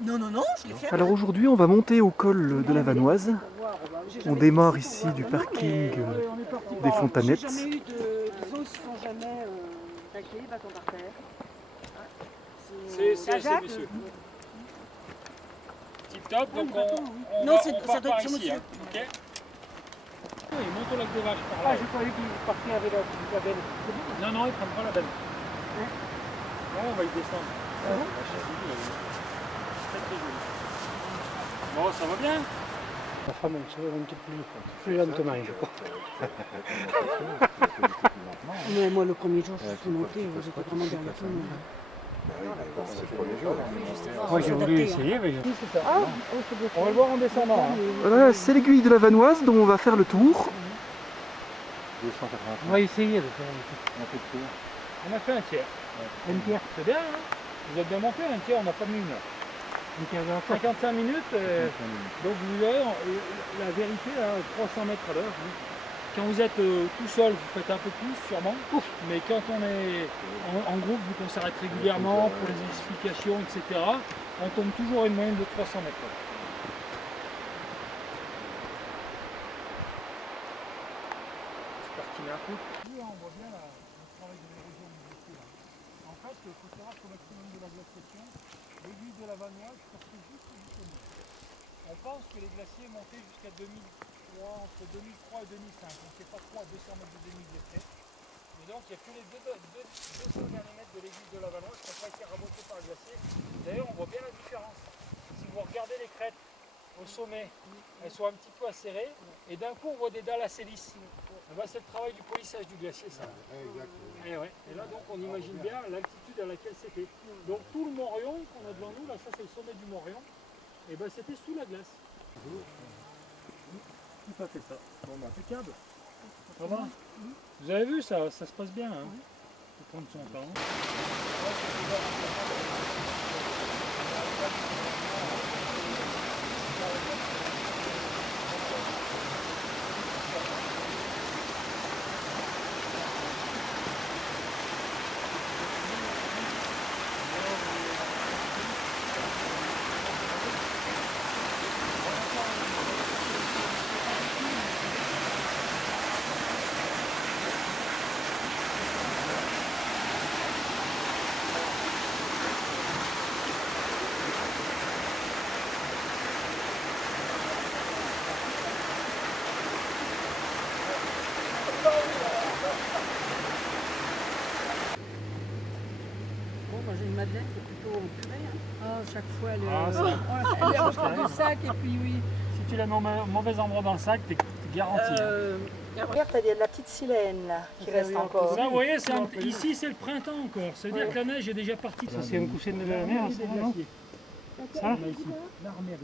Non, non, non, je l'ai fait. Alors aujourd'hui, on va monter au col de la Vanoise. On démarre ici du parking des Fontanettes. J'ai jamais eu de... Les os sont jamais taclés, bâton par terre. C'est monsieur. Tip top, donc on Non, va, c'est- on ça part doit par être ici. monsieur. Hein, ok. Oui, monte au lac des Vaches par là. Ah, j'ai pas vu qu'il partait avec la benne. Non, non, ils prennent pas la benne. Non, on va y descendre. Ah bon? Très très joli. Bon, ça va bien? La femme, elle se lève un petit peu plus lentement, je crois. Mais moi, le premier jour, je suis montée, j'étais vraiment derrière tout le monde. Moi, j'ai voulu essayer, mais je... c'est ça. On va le voir en descendant. Hein. Voilà, c'est l'aiguille de la Vanoise dont on va faire le tour. On va essayer de faire un peu de tour. On a fait un tiers. Un tiers. C'est bien, hein? Vous êtes bien monté, un tiers, on n'a pas mis une heure. Un tiers de la fois. 55 minutes, donc vous verrez, la vérité, à 300 mètres à l'heure. Quand vous êtes tout seul, vous faites un peu plus sûrement, mais quand on est en groupe, vu qu'on s'arrête régulièrement pour les explications, etc., on tombe toujours à une moyenne de 300 mètres. J'espère qu'il est un peu. On voit bien le travail de l'érosion du glacier. En fait, il faut savoir qu'au maximum de la glaciation, l'aiguille de la Vanoise portait juste jusqu'au mur. On pense que les glaciers montaient jusqu'à 2003, entre 2003 et 2005. On ne sait pas trop à 200 mètres de dénivelé. Mais donc il n'y a que les 200 derniers mètres de l'aiguille de la Vanoise qui n'ont pas été remontés par le glacier. D'ailleurs, on voit bien la différence. Si vous regardez les crêtes au sommet, elles sont un petit peu acérées et d'un coup on voit des dalles assez lisses. C'est le travail du polissage du glacier, ça. Et, ouais. Et là donc on imagine bien l'altitude à laquelle c'était. Donc tout le Mont-Rion qu'on a devant nous, là ça c'est le sommet du Mont-Rion, et ben c'était sous la glace. Tout à fait ça. Bon bah impeccable. Ça va? Vous avez vu ça se passe bien. Hein. Faut prendre son temps. Bon, moi j'ai une Madeleine qui est plutôt purée. Hein. Ah, chaque fois, Ah, elle range du sac et puis oui. Si tu la mets au mauvais endroit dans le sac, t'es garanti. Regarde, t'as de la petite silène là, qui reste encore. Ça, vous voyez, ici c'est le printemps encore. Ça veut dire que la neige est déjà partie. Ça, c'est un coussin de la mer, ça, non? Ça, ici. L'armérie.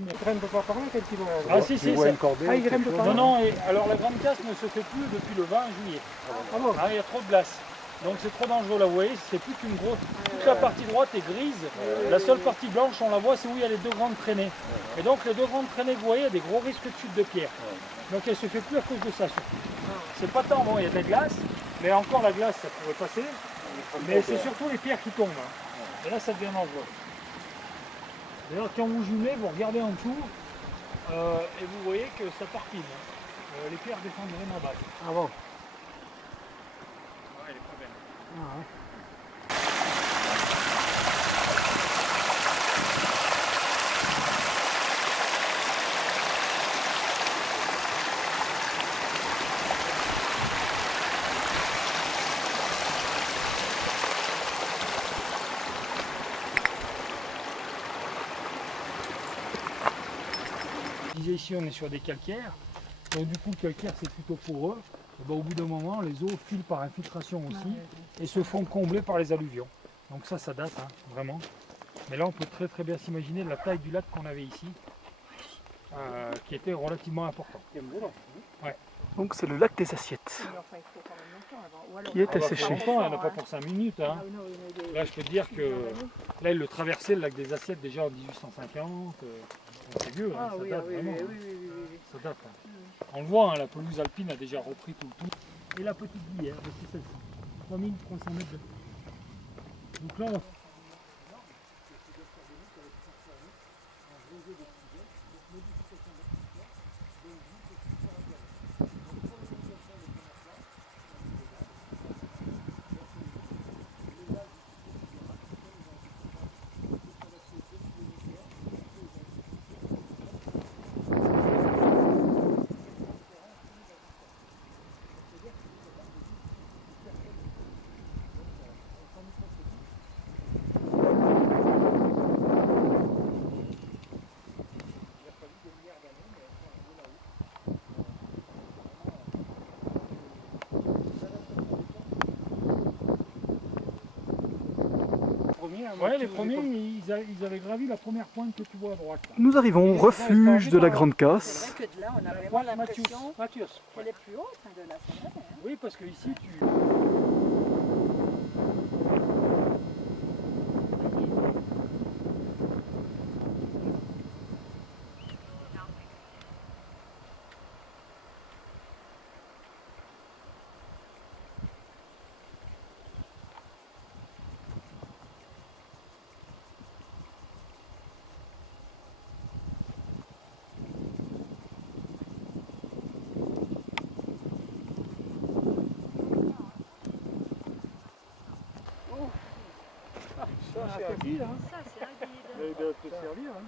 Ils grimpent pas par là quand ils vont... Ah si, si. Ah, ils grimpent pas Non, là? non, et alors la grande casse ne se fait plus depuis le 20 juillet. Ah bon? Ah, il y a trop de glace. Donc c'est trop dangereux là, vous voyez, c'est plus qu'une grosse. Toute la partie droite est grise. La seule partie blanche, on la voit, c'est où il y a les deux grandes traînées. Et donc les deux grandes traînées que vous voyez, il y a des gros risques de chute de pierre. Donc elle se fait plus à cause de ça surtout. C'est pas tant, bon, il y a de la glace, mais encore la glace, ça pourrait passer. Mais c'est surtout les pierres qui tombent. Hein. Et là, ça devient dangereux. D'ailleurs, quand vous jumez, vous regardez en dessous et vous voyez que ça tartine. Hein. Les pierres descendent vraiment bas. Ah bon? Ouais, elle est pas belle. Ah, ouais. Ici, on est sur des calcaires. Donc du coup, le calcaire, c'est plutôt poreux. Et ben, au bout d'un moment, les eaux filent par infiltration aussi et se font combler par les alluvions. Donc ça date, hein, vraiment. Mais là, on peut très très bien s'imaginer la taille du lac qu'on avait ici, qui était relativement important. Ouais. Donc c'est le lac des assiettes qui est asséché. Franchement, il n'y en a pas pour 5 minutes. Hein. Là, je peux te dire que là, il le traversait, le lac des assiettes, déjà en 1850. C'est vieux, hein, ça date vraiment. Ça date. Hein. On le voit, hein, la pelouse alpine a déjà repris tout le tout. Et la petite bière, c'est celle-ci. 3300 mètres de... Donc là, Ouais, les premiers, ils avaient gravi la première pointe que tu vois à droite. Là. Nous arrivons au refuge de la Grande C'est Casse. vrai que de là, on a La vraiment pointe l'impression Mathius. qu'elle est plus haute hein, de là, c'est vrai. Hein. Oui, parce que ici, tu... Ça, c'est un guide, hein. Ça, c'est un guide. Mais il doit te servir, hein.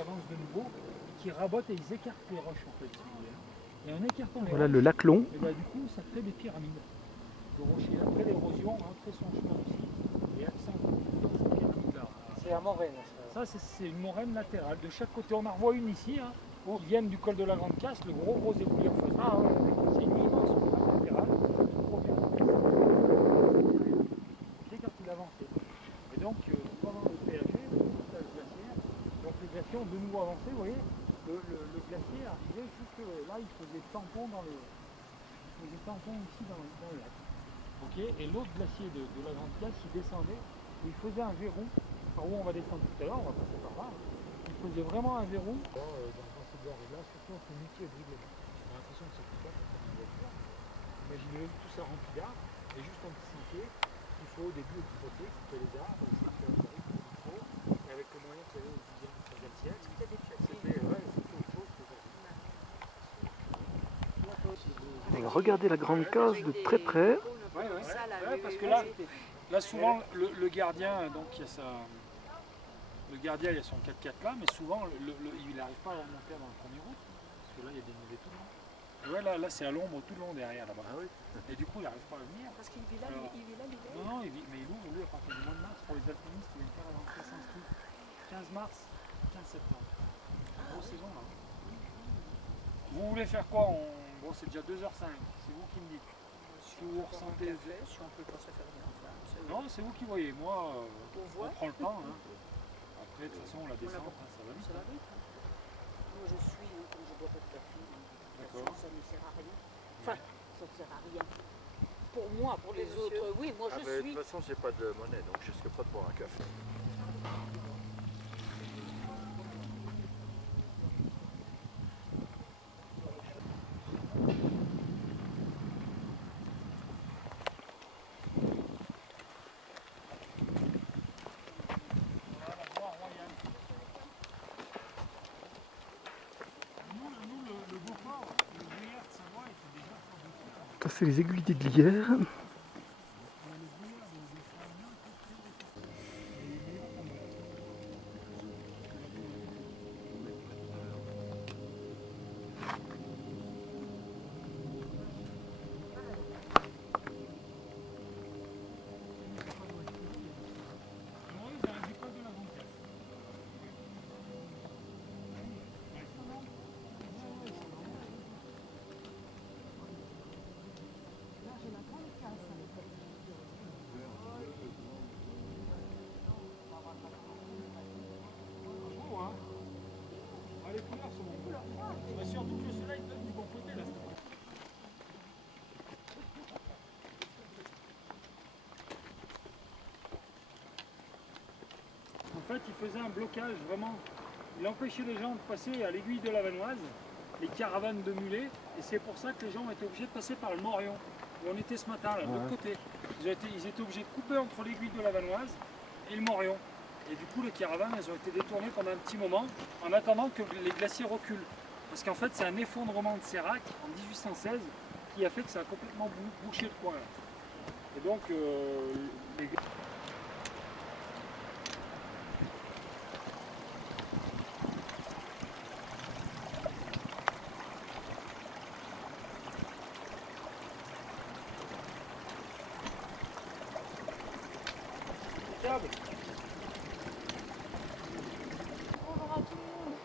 Avance de nouveau, qui rabotent et ils écartent les roches en fait. Si vous voulez. Et en écartant les Voilà roches, le lac long. et ben, du coup ça crée des pyramides. Le rocher, après l'érosion a fait son chemin aussi et accentue cette pyramide-là. C'est la moraine. Ça c'est une moraine latérale. De chaque côté, on en revoit une ici, hein, qui viennent du col de la Grande Casse, le gros éboulis en face. Ah ouais, c'est une immense moraine latérale, trop bien. C'est quand il avançait. Et donc pendant le PAG, le montage glaciaire, donc les glaciers ont de nouveau avancé, vous voyez, le glacier arrivait jusque là, il faisait tampon dans le. Il faisait tampon ici dans le lac. Ok, et l'autre glacier de la Grande Casse, il descendait, et il faisait un verrou, par où on va descendre tout à l'heure, on va passer par là. Il faisait vraiment un verrou. Dans cette gorge-là, surtout entre Miki et Brigade. On a l'impression que c'est tout ça, comme une voiture. Imaginez tout ça rempli d'arbres, et juste un petit sentier qu'il faut au début exploiter, couper les arbres, essayer de faire le rythme qu'il faut, et avec le moyen qu'il y avait aux usines provinciales. C'était autre chose qu'aujourd'hui. On va regarder la Grande Casse de très près. Ouais, parce que là souvent le gardien, donc il y a le gardien il y a son 4x4 là, mais souvent il n'arrive pas à monter dans le premier route, parce que là il y a des nivelles tout le long. Et ouais, là c'est à l'ombre tout le long derrière là-bas. Ah oui. Et du coup il n'arrive pas à venir. Parce qu'il vit là, il vit là l'hiver. Non, mais il ouvre lui à partir du mois de mars pour les alpinistes, il vient faire la rentrée sans ski. 15 mars, 15 septembre. Grosse saison là. Vous voulez faire quoi? Bon, c'est déjà 2h05, c'est vous qui me dites. Si vous ressentez. Si on peut pas se faire rien. Enfin, Non, c'est vous qui voyez. Moi, on on voit. prend le temps. Hein. Après, de toute façon, la descente, hein, ça va vite. Ça va vite. Hein. Moi, je suis, hein, comme je bois pas de café, D'accord. ça ne sert à rien. Enfin, ça ne sert à rien. Pour moi, pour les autres, oui, moi je De suis. toute façon, j'ai pas de monnaie, donc je risque pas de boire un café. Ça, c'est les aiguilles des Glières. Les couleurs sont bonnes. Mais surtout que le soleil donne du bon côté là. En fait, il faisait un blocage vraiment. Il empêchait les gens de passer à l'aiguille de la Vanoise, les caravanes de mulets, et c'est pour ça que les gens étaient obligés de passer par le Morion, où on était ce matin, là, de l'autre côté. Ils étaient obligés de couper entre l'aiguille de la Vanoise et le Morion. Et du coup, les caravanes, elles ont été détournées pendant un petit moment, en attendant que les glaciers reculent. Parce qu'en fait, c'est un effondrement de sérac en 1816 qui a fait que ça a complètement bouché le coin. Là. Et donc, les gars... Bonjour à tout le monde.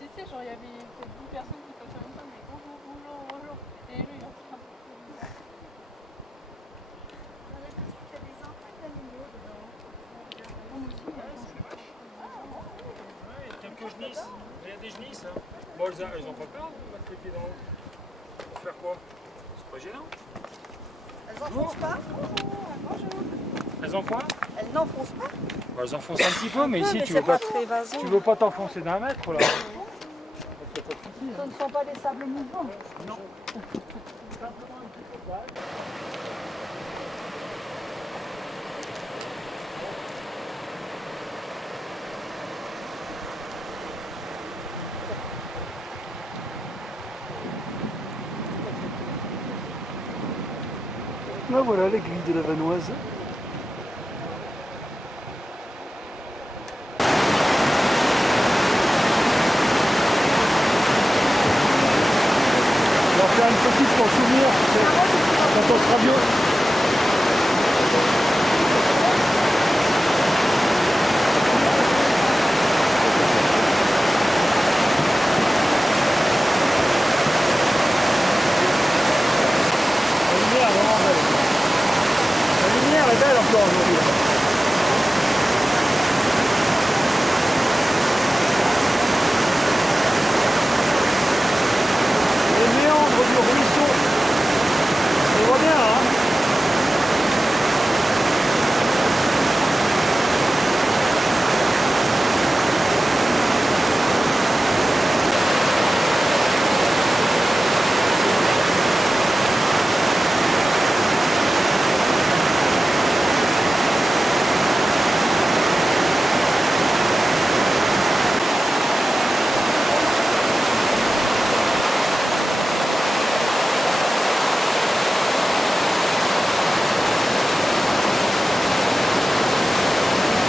Tu sais, genre il y avait peut-être 10 personnes qui passaient en même temps, mais bonjour, bonjour, bonjour. Et les gens ils ont fait un peu bizarre. On a l'impression qu'il y a des empreintes d'animaux dedans. Moi aussi, Ouais, il y a quelques genisses. Il y a des genisses. Hein. Bon, elles ont pas peur de mettre les pieds dans l'eau. Pour faire quoi? C'est pas gênant. Elles n'enfoncent pas? Elles ont quoi? Elles n'enfoncent pas? Bah, elles enfoncent un petit peu, mais ici mais tu c'est veux pas, pas très vaseux. tu veux pas t'enfoncer d'un mètre là. Donc, y a pas de souci, Ce hein. ne sont pas des sables mouvants. Non. Ah voilà l'aiguille de la Vanoise. On va faire une petite pour souvenir quand on sera vieux. La lumière est vraiment belle. La lumière est belle encore aujourd'hui. Les méandres du ruisseau. On voit bien là. Hein.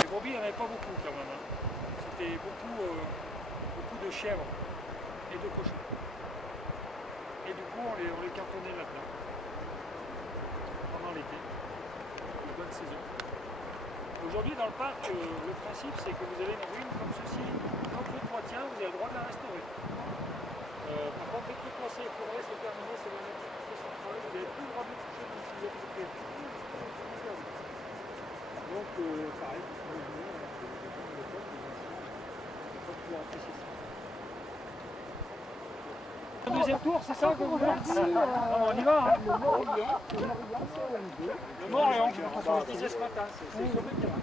Les brebis, il n'y en avait pas beaucoup quand même. Hein. C'était beaucoup de chèvres et de cochons. Et du coup, on les cartonnait là-dedans pendant l'été, une bonne saison. Aujourd'hui, dans le parc, le principe, c'est que vous avez une ruine comme ceci, donc le toit tient, vous avez le droit de la restaurer. Par contre, dès que le toit est forêt, c'est terminé, c'est le même central, vous n'avez plus le droit de le toucher, même si vous êtes propriétaire. Donc, pareil, vous pouvez venir, pouvoir apprécier ça. Le deuxième tour, c'est ça que vous voulez? On y va, hein. Le Morlian, je le disais ce matin, c'est sur le terrain.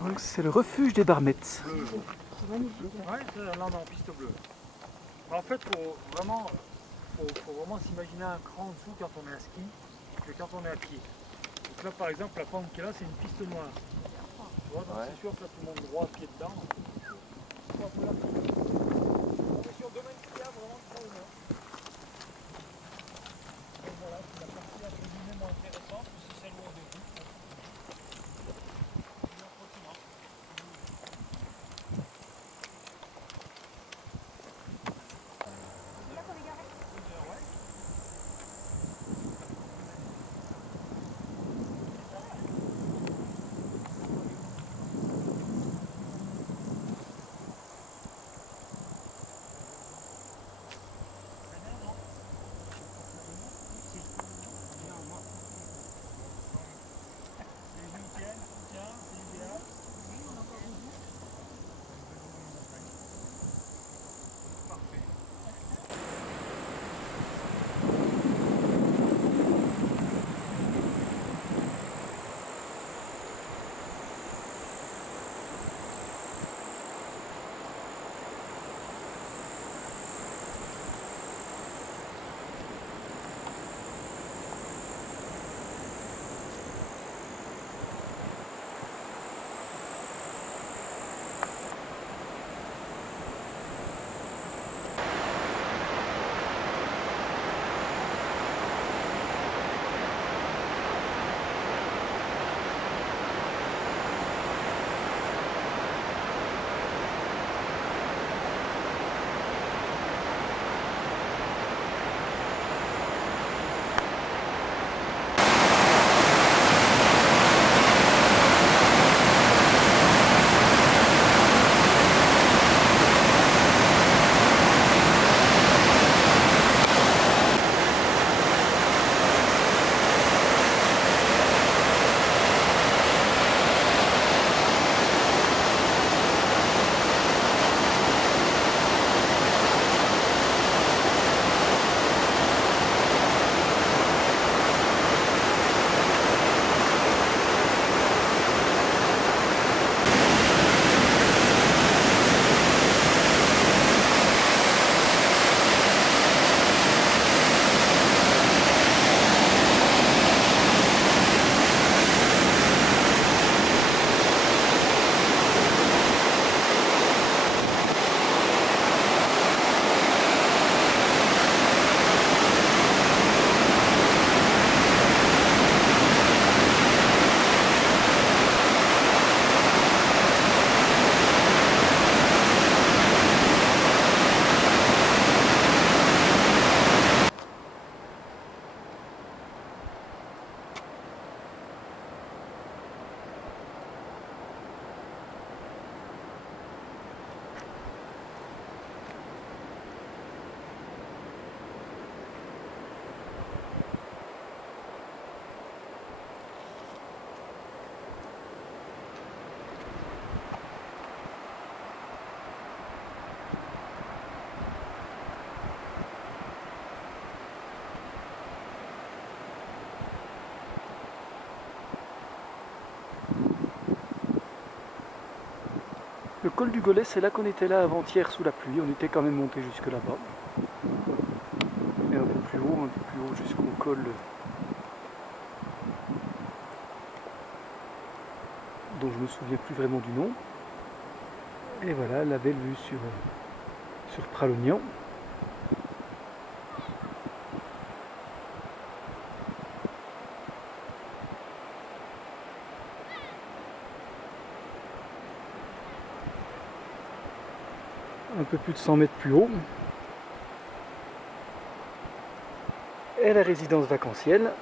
Donc c'est le refuge des Barmettes. Ouais, là on est en piste bleue. En fait, faut vraiment s'imaginer un cran en dessous quand on est à ski que quand on est à pied. Donc là par exemple, la pente qui est là, c'est une piste noire. Tu vois, donc c'est sûr que là tout le monde droit pied dedans. On est sur domaine skiable vraiment très au nord. Donc voilà, c'est la partie entre guillemets moins intéressante, c'est celle où on débute. Le col du Golet, c'est là qu'on était là avant-hier sous la pluie. On était quand même monté jusque là-bas. Et un peu plus haut jusqu'au col dont je me souviens plus vraiment du nom. Et voilà la belle vue sur Pralognan. Un peu plus de 100 mètres plus haut. Et la résidence vacancielle